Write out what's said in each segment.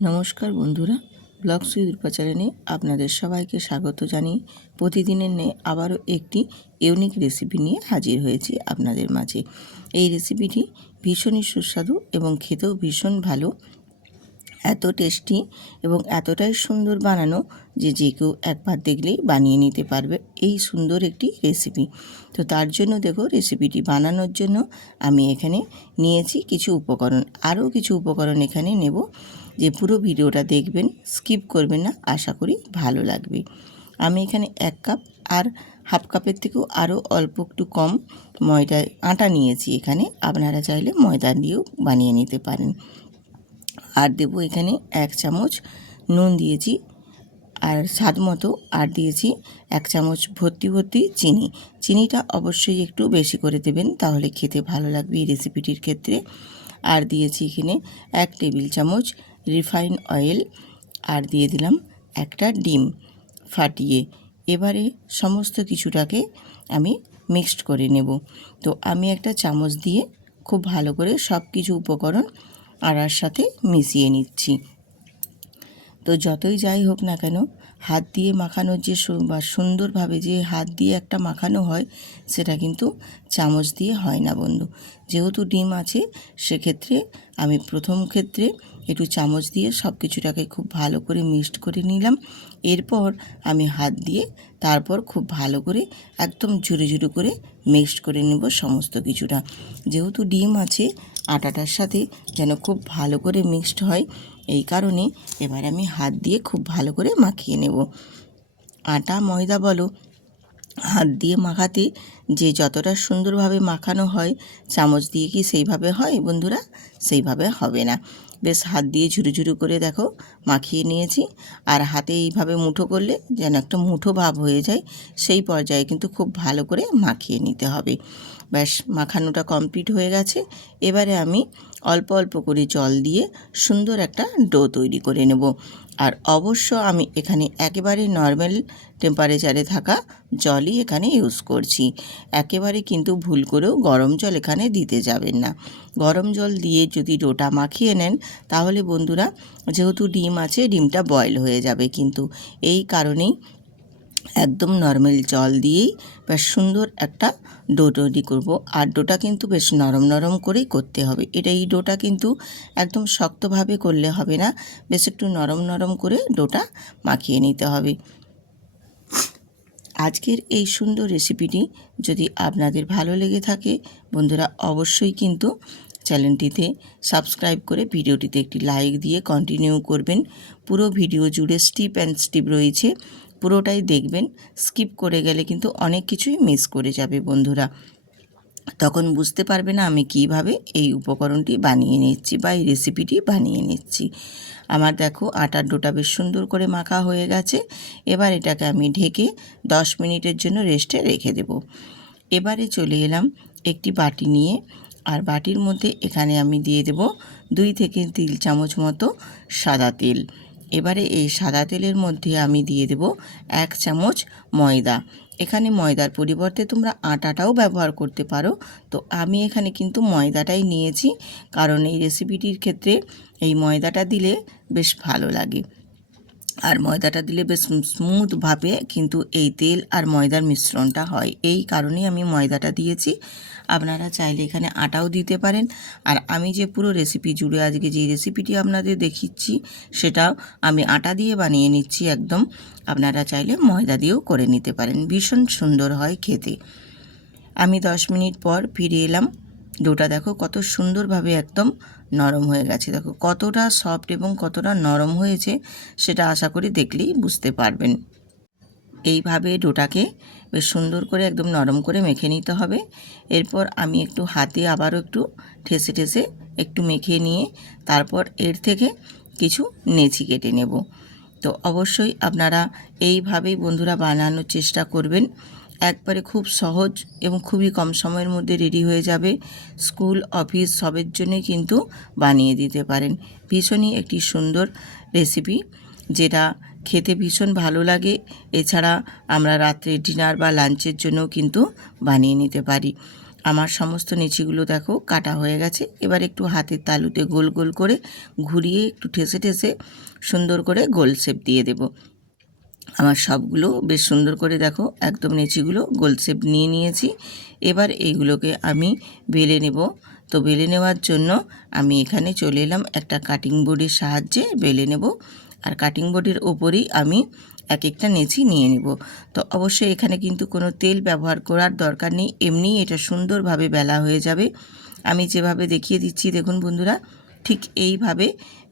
নমস্কার বন্ধুরা, blogs with রূপা চ্যানেলে আপনাদের সবাইকে স্বাগত জানিয়ে প্রতিদিনের ন্যায় আবারও একটি ইউনিক রেসিপি নিয়ে হাজির হয়েছি আপনাদের মাঝে। এই রেসিপিটি ভীষণই সুস্বাদু এবং খেতেও ভীষণ ভালো, এত টেস্টি এবং এতটাই সুন্দর বানানো যে যে কেউ একবার দেখলেই বানিয়ে নিতে পারবে এই সুন্দর একটি রেসিপি। তো তার জন্য দেখো, রেসিপিটি বানানোর জন্য আমি এখানে নিয়েছি কিছু উপকরণ, আরও কিছু উপকরণ এখানে নেব। যে পুরো ভিডিওটা দেখবেন, স্কিপ করবেন না, আশা করি ভালো লাগবে। আমি এখানে 1 কাপ আর হাফ কাপের থেকেও আরও অল্প একটু কম ময়দা আটা নিয়েছি। এখানে আপনারা চাইলে ময়দা দিয়েও বানিয়ে নিতে পারেন। আর দেবো এখানে 1 চামচ নুন দিয়েছি, আর স্বাদ মতো আর দিয়েছি 1 চামচ ভর্তি চিনি। চিনিটা অবশ্যই একটু বেশি করে দেবেন, তাহলে খেতে ভালো লাগবে এই রেসিপিটির ক্ষেত্রে। আর দিয়েছি এখানে 1 টেবিল চামচ রিফাইন অয়েল, আর দিয়ে দিলাম একটা ডিম ফাটিয়ে। এবারে সমস্ত কিছুটাকে আমি মিক্সড করে নেব। তো আমি একটা চামচ দিয়ে খুব ভালো করে সব কিছু উপকরণ আটার সাথে মিশিয়ে নিচ্ছি। তো যতই যাই হোক না কেন, হাত দিয়ে মাখানোর যে সুন্দরভাবে যে হাত দিয়ে একটা মাখানো হয়, সেটা কিন্তু চামচ দিয়ে হয় না বন্ধু। যেহেতু ডিম আছে, সেক্ষেত্রে আমি প্রথম ক্ষেত্রে একটু চামচ দিয়ে সব কিছুটাকে খুব ভালো করে মিক্সড করে নিলাম। এরপর আমি হাত দিয়ে তারপর খুব ভালো করে একদম ঝুরো ঝুরো করে মিক্সড করে নেব সমস্ত কিছুটা। যেহেতু ডিম আছে, আটাটার সাথে যেন খুব ভালো করে মিক্সড হয়, এই কারণে এবার আমি হাত দিয়ে খুব ভালো করে মাখিয়ে নেব। আটা ময়দা বলো, হাত দিয়ে মাখাতে যে যতটা সুন্দরভাবে মাখানো হয়, চামচ দিয়ে কি সেইভাবে হয় বন্ধুরা? সেইভাবে হবে না। বেশ হাত দিয়ে ঝুরু ঝুরু করে দেখো মাখিয়ে নিয়েছি। আর হাতে এইভাবে মুঠো করলে যেন একটা মুঠো ভাব হয়ে যায়, সেই পর্যায়ে কিন্তু খুব ভালো করে মাখিয়ে নিতে হবে। ব্যাস, মাখানোটা কমপ্লিট হয়ে গেছে। এবারে আমি অল্প অল্প করে জল দিয়ে সুন্দর একটা ডো তৈরি করে নেব। আর অবশ্য আমি এখানে একেবারে নর্মাল টেম্পারেচারে থাকা জলই এখানে ইউজ করছি। একেবারে কিন্তু ভুল করেও গরম জল এখানে দিতে যাবেন না। গরম জল দিয়ে যদি ডোটা মাখিয়ে নেন, তাহলে বন্ধুরা, যেহেতু ডিম আছে, ডিমটা বয়েল হয়ে যাবে। কিন্তু এই কারণেই একদম নর্মাল জল দিয়েই বেশ সুন্দর একটা ডো তৈরি করব। আর ডোটা কিন্তু বেশ নরম নরম করেই করতে হবে। এই ডোটা কিন্তু একদম শক্তভাবে করলে হবে না, বেশ একটু নরম নরম করে ডোটা মাখিয়ে নিতে হবে। আজকের এই সুন্দর রেসিপিটি যদি আপনাদের ভালো লেগে থাকে বন্ধুরা, অবশ্যই কিন্তু চ্যানেলটিতে সাবস্ক্রাইব করে ভিডিওটিতে একটি লাইক দিয়ে কন্টিনিউ করবেন। পুরো ভিডিও জুড়ে স্টেপ অ্যান্ড স্টেপ রয়েছে, পুরোটাই দেখবেন। স্কিপ করে গেলে কিন্তু অনেক কিছুই মিস করে যাবে বন্ধুরা, তখন বুঝতে পারবে না আমি কিভাবে এই উপকরণটি বানিয়ে নিচ্ছি বা এই রেসিপিটি বানিয়ে নিচ্ছি। আমার দেখো আটার ডোটা বেশ সুন্দর করে মাখা হয়ে গেছে। এবার এটাকে আমি ঢেকে 10 মিনিটের জন্য রেস্টে রেখে দেব। এবারে চলে এলাম একটি বাটি নিয়ে, আর বাটির মধ্যে এখানে আমি দিয়ে দেব 2 থেকে 3 চামচ মতো সাদা তেল। এবারে এই সাদা তেলের মধ্যে আমি দিয়ে দেব 1 চামচ ময়দা। এখানে ময়দার পরিবর্তে তোমরা আটাটাও ব্যবহার করতে পারো। তো আমি এখানে কিন্তু ময়দাটাই নিয়েছি, কারণ এই রেসিপিটির ক্ষেত্রে এই ময়দাটা দিলে বেশ ভালো লাগে। আর ময়দাটা দিলে বেশ স্মুথভাবে কিন্তু এই তেল আর ময়দার মিশ্রণটা হয়, এই কারণেই আমি ময়দাটা দিয়েছি। আপনারা চাইলে এখানে আটাও দিতে পারেন। আর আমি যে পুরো রেসিপি জুড়ে আজকে যে রেসিপিটি আপনাদের দেখিচ্ছি, সেটাও আমি আটা দিয়ে বানিয়ে নিচ্ছি একদম। আপনারা চাইলে ময়দা দিয়েও করে নিতে পারেন, ভীষণ সুন্দর হয় খেতে। আমি 10 মিনিট পর ফিরে এলাম। ডোটা দেখো কত সুন্দরভাবে একদম নরম হয়ে গেছে। দেখো কতটা সফট এবং কতটা নরম হয়েছে, সেটা আশা করি দেখলেই বুঝতে পারবেন। এইভাবে ডোটাকে বেশ সুন্দর করে একদম নরম করে মেখে নিতে হবে। এরপর আমি একটু হাতে আবারও একটু ঠেসে ঠেসে একটু মেখে নিয়ে তারপর এর থেকে কিছু নেচি কেটে নেব। তো অবশ্যই আপনারা এইভাবেই বন্ধুরা বানানোর চেষ্টা করবেন। একবারে খুব সহজ এবং খুবই কম সময়ের মধ্যে রেডি হয়ে যাবে। স্কুল অফিস সবের জন্যই কিন্তু বানিয়ে দিতে পারেন। ভীষণই একটি সুন্দর রেসিপি, যেটা খেতে ভীষণ ভালো লাগে। এছাড়া আমরা রাত্রে ডিনার বা লাঞ্চের জন্যও কিন্তু বানিয়ে নিতে পারি। আমার সমস্ত নিচিগুলো দেখো কাটা হয়ে গেছে। এবার একটু হাতের তালুতে গোল গোল করে ঘুরিয়ে একটু ঠেসে ঠেসে সুন্দর করে গোল শেপ দিয়ে দেব। আমার সবগুলো বেশ সুন্দর করে দেখো একদম নিচিগুলো গোল শেপ নিয়ে নিয়েছি। এবার এইগুলোকে আমি বেলে নেব। তো বেলে নেওয়ার জন্য আমি এখানে চলে এলাম একটা কাটিং বোর্ডের সাহায্যে বেলে নেব। আর কাটিং বোর্ডের ওপরেই আমি এক একটা নেচি নিয়ে নেব। তো অবশ্যই এখানে কিন্তু কোনো তেল ব্যবহার করার দরকার নেই, এমনিই এটা সুন্দরভাবে বেলা হয়ে যাবে। আমি যেভাবে দেখিয়ে দিচ্ছি দেখুন বন্ধুরা, ঠিক এইভাবে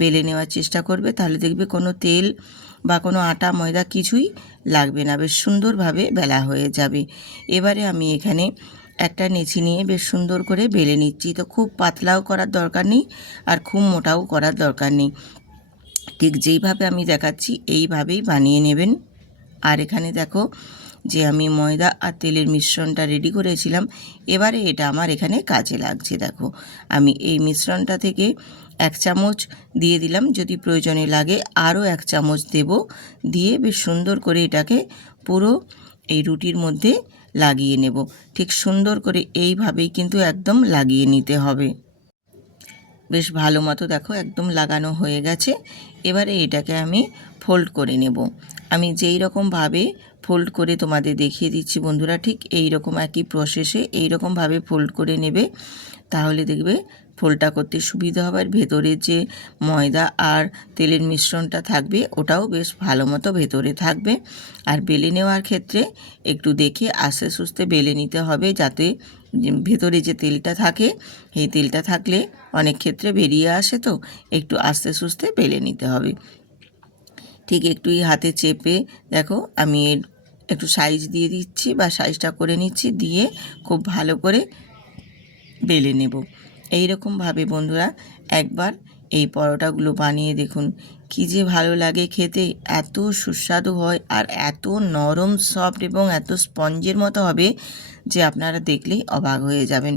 বেলে নেওয়ার চেষ্টা করবে, তাহলে দেখবে কোনো তেল বা কোনো আটা ময়দা কিছুই লাগবে না, বেশ সুন্দরভাবে বেলা হয়ে যাবে। এবারে আমি এখানে একটা নেচি নিয়ে বেশ সুন্দর করে বেলে নিচ্ছি। তো খুব পাতলাও করার দরকার নেই আর খুব মোটাও করার দরকার নেই, ঠিক যেইভাবে আমি দেখাচ্ছি এইভাবেই বানিয়ে নেবেন। আর এখানে দেখো যে আমি ময়দা আর তেলের মিশ্রণটা রেডি করেছিলাম, এবারে এটা আমার এখানে কাজে লাগছে। দেখো আমি এই মিশ্রণটা থেকে 1 চামচ দিয়ে দিলাম, যদি প্রয়োজনে লাগে আরও 1 চামচ দেব। দিয়ে বেশ সুন্দর করে এটাকে পুরো এই রুটির মধ্যে লাগিয়ে নেব। ঠিক সুন্দর করে এইভাবেই কিন্তু একদম লাগিয়ে নিতে হবে। বেশ ভালো মতো দেখো একদম লাগানো হয়ে গেছে। এবারে এটাকে আমি ফোল্ড করে নেব। আমি যেই রকমভাবে ফোল্ড করে তোমাদের দেখিয়ে দিচ্ছি বন্ধুরা, ঠিক এই রকম একই প্রসেসে এই রকমভাবে ফোল্ড করে নেবে, তাহলে দেখবে ফোল্ডটা করতে সুবিধা হবে। আর ভেতরে যে ময়দা আর তেলের মিশ্রণটা থাকবে ওটাও বেশ ভালো মতো ভেতরে থাকবে। আর বেলে নেওয়ার ক্ষেত্রে একটু দেখে আস্তে সুস্তে বেলে নিতে হবে, যাতে ভেতরে যে তেলটা থাকে এই তেলটা থাকলে অনেক ক্ষেত্রে বেরিয়ে আসে, তো একটু আস্তে সুস্তে বেলে নিতে হবে। ঠিক একটুই হাতে চেপে দেখো আমি একটু সাইজ দিয়ে দিচ্ছি বা সাইজটা করে নিচ্ছি, দিয়ে খুব ভালো করে বেলে নেব। এই রকমভাবে বন্ধুরা একবার এই পরোটাগুলো বানিয়ে দেখুন, কী যে ভালো লাগে খেতে, এত সুস্বাদু হয় আর এত নরম সফট এবং এত স্পঞ্জের মতো হবে যে আপনারা দেখলেই অবাক হয়ে যাবেন।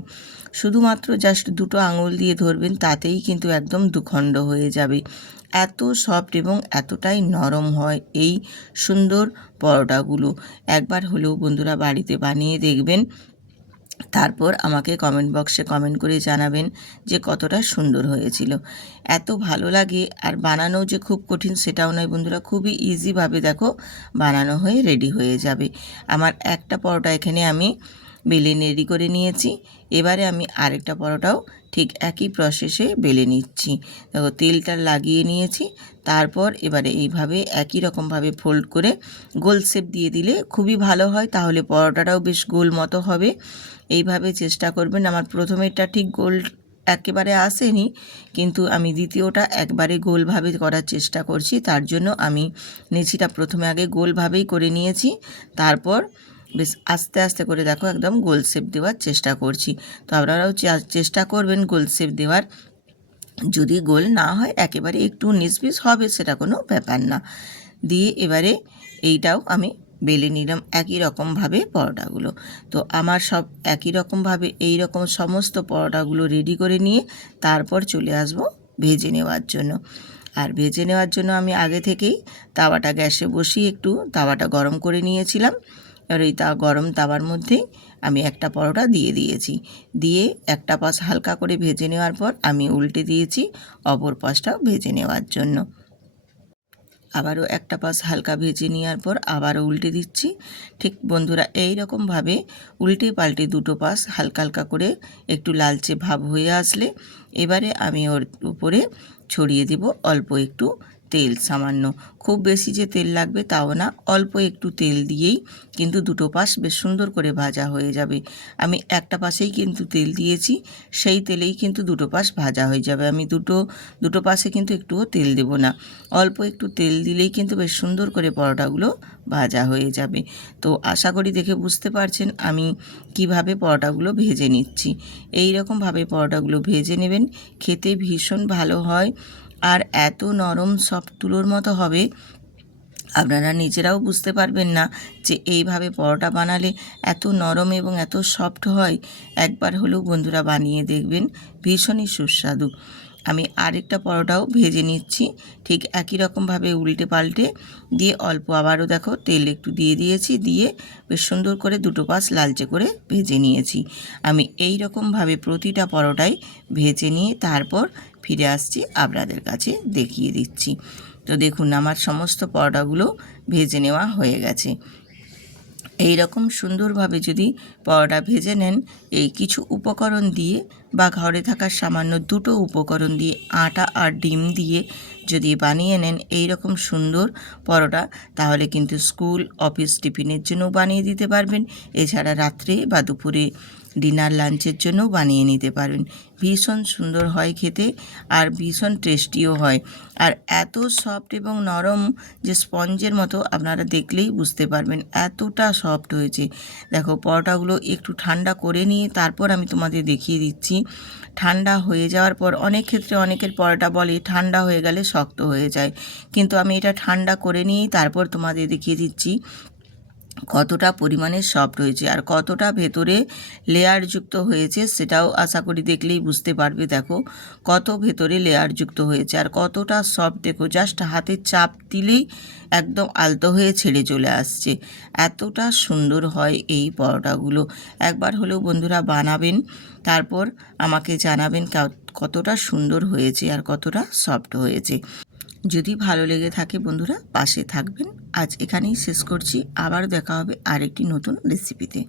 শুধুমাত্র জাস্ট দুটো আঙুল দিয়ে ধরবেন, তাতেই কিন্তু একদম দুখণ্ড হয়ে যাবে। এত সফট এবং এতটাই নরম হয় এই সুন্দর পরোটাগুলো। একবার হলেও বন্ধুরা বাড়িতে বানিয়ে দেখবেন, তারপর আমাকে কমেন্ট বক্সে কমেন্ট করে জানাবেন যে কতটা সুন্দর হয়েছিল। এত ভালো লাগে, আর বানানো যে খুব কঠিন সেটাও নয় বন্ধুরা, খুবই ইজিভাবে দেখো বানানো হয়ে রেডি হয়ে যাবে। আমার একটা পরোটা এখানে আমি বেলে রেডি করে নিয়েছি। এবারে আমি আরেকটা পরোটাও ঠিক একই প্রসেসে বেলে নিচ্ছি। দেখো তেলটা লাগিয়ে নিয়েছি, তারপর এবারে এইভাবে একই রকমভাবে ফোল্ড করে গোল শেপ দিয়ে দিলে খুবই ভালো হয়, তাহলে পরোটাটাও বেশ গোল মতো হবে। এইভাবে চেষ্টা করবেন। আমার প্রথমেরটা ঠিক গোল একেবারে আসেনি, কিন্তু আমি দ্বিতীয়টা একবারে গোলভাবে করার চেষ্টা করছি, তার জন্য আমি নেচিটা প্রথমে আগে গোলভাবেই করে নিয়েছি, তারপর বেশ আস্তে আস্তে করে দেখো একদম গোল শেপ দেওয়ার চেষ্টা করছি। তো আপনারাও চেষ্টা করবেন গোল শেপ দেওয়ার। যদি গোল না হয় একেবারে একটু নিচপিচ হবে, সেটা কোনো ব্যাপার না। দিয়ে এবারে এইটাও আমি বেলে নিলাম একই রকমভাবে পরোটাগুলো। তো আমার সব একই রকমভাবে এই রকম সমস্ত পরোটাগুলো রেডি করে নিয়ে তারপর চলে আসব ভেজে নেওয়ার জন্য। আর ভেজে নেওয়ার জন্য আমি আগে থেকেই তাওয়াটা গ্যাসে বসিয়ে একটু তাওয়াটা গরম করে নিয়েছিলাম। এবার এই গরম তাওয়ার মধ্যে আমি একটা পরোটা দিয়ে দিয়েছি, দিয়ে একটা পাশ হালকা করে ভেজে নেওয়ার পর আমি উল্টে দিয়েছি অপর পাশটাও ভেজে নেওয়ার জন্য। আবারও একটা পাশ হালকা ভেজে নেওয়ার পর আবারও উল্টে দিচ্ছি। ঠিক বন্ধুরা এই রকমভাবে উল্টে পাল্টে দুটো পাশ হালকা হালকা করে একটু লালচে ভাব হয়ে আসলে এবারে আমি ওর উপরে ছড়িয়ে দেব অল্প একটু তেল, সামান্য, খুব বেশি যে তেল লাগবে তাও না, অল্প একটু তেল দিয়েই কিন্তু দুটো পাশ বেশ সুন্দর করে ভাজা হয়ে যাবে। আমি একটা পাশেই কিন্তু তেল দিয়েছি, সেই তেলেই কিন্তু দুটো পাশ ভাজা হয়ে যাবে। আমি দুটো পাশে কিন্তু একটুও তেল দেব না, অল্প একটু তেল দিলেই কিন্তু বেশ সুন্দর করে পরোটাগুলো ভাজা হয়ে যাবে। তো আশা করি দেখে বুঝতে পারছেন আমি কিভাবে পরোটাগুলো ভেজে নিচ্ছি। এই রকমভাবে পরোটাগুলো ভেজে নেবেন, খেতে ভীষণ ভালো হয় আর এত নরম সফট তুলোর মতো হবে, আপনারা নিজেরাও বুঝতে পারবেন না যে এইভাবে পরোটা বানালে এত নরম এবং এত সফট হয়। একবার হলেও বন্ধুরা বানিয়ে দেখবেন, ভীষণই সুস্বাদু। আমি আরেকটা পরোটাও ভেজে নিচ্ছি, ঠিক একই রকমভাবে উল্টে পাল্টে দিয়ে অল্প আবারও দেখো তেল একটু দিয়ে দিয়েছি, দিয়ে বেশ সুন্দর করে দুটো পাশ লালচে করে ভেজে নিয়েছি। আমি এই রকমভাবে প্রতিটা পরোটাই ভেজে নিয়ে তারপর ফিরে আসছি আপনাদের কাছে দেখিয়ে দিচ্ছি। তো দেখুন আমার সমস্ত পরোটাগুলো ভেজে নেওয়া হয়ে গেছে। এই রকম সুন্দরভাবে যদি পরোটা ভেজে নেন, এই কিছু উপকরণ দিয়ে বা ঘরে থাকা সামান্য দুটো উপকরণ দিয়ে আটা আর ডিম দিয়ে যদি বানিয়ে নেন এই রকম সুন্দর পরোটা, তাহলে কিন্তু স্কুল অফিস টিফিনের জন্য বানিয়ে দিতে পারবেন। এছাড়া রাত্রে বা দুপুরে ডিনার লাঞ্চের জন্যও বানিয়ে নিতে পারবেন। ভীষণ সুন্দর হয় খেতে আর ভীষণ টেস্টিও হয়। আর এত সফট এবং নরম যে স্পঞ্জের মতো, আপনারা দেখলেই বুঝতে পারবেন এতটা সফট হয়েছে। দেখো পরোটাগুলো একটু ঠান্ডা করে নিয়ে তারপর আমি তোমাদের দেখিয়ে দিচ্ছি। ঠান্ডা হয়ে যাওয়ার পর অনেক ক্ষেত্রে অনেকের পরোটা বলে ঠান্ডা হয়ে গেলে শক্ত হয়ে যায়, কিন্তু আমি এটা ঠান্ডা করে নিয়েই তারপর তোমাদের দেখিয়ে দিচ্ছি কতটা পরিমাণে সফট হয়েছে আর কতটা ভেতরে লেয়ারযুক্ত হয়েছে, সেটাও আশা করি দেখলেই বুঝতে পারবে। দেখো কত ভেতরে লেয়ারযুক্ত হয়েছে আর কতটা সফট, দেখো জাস্ট হাতে চাপ দিলেই একদম আলতো হয়ে ছেড়ে চলে আসছে। এতটা সুন্দর হয় এই পরোটাগুলো। একবার হলেও বন্ধুরা বানাবেন, তারপর আমাকে জানাবেন কতটা সুন্দর হয়েছে আর কতটা সফট হয়েছে। যদি ভালো লেগে থাকে বন্ধুরা পাশে থাকবেন। আজ এখানেই শেষ করছি, আবার দেখা হবে আরেকটি নতুন রেসিপিতে।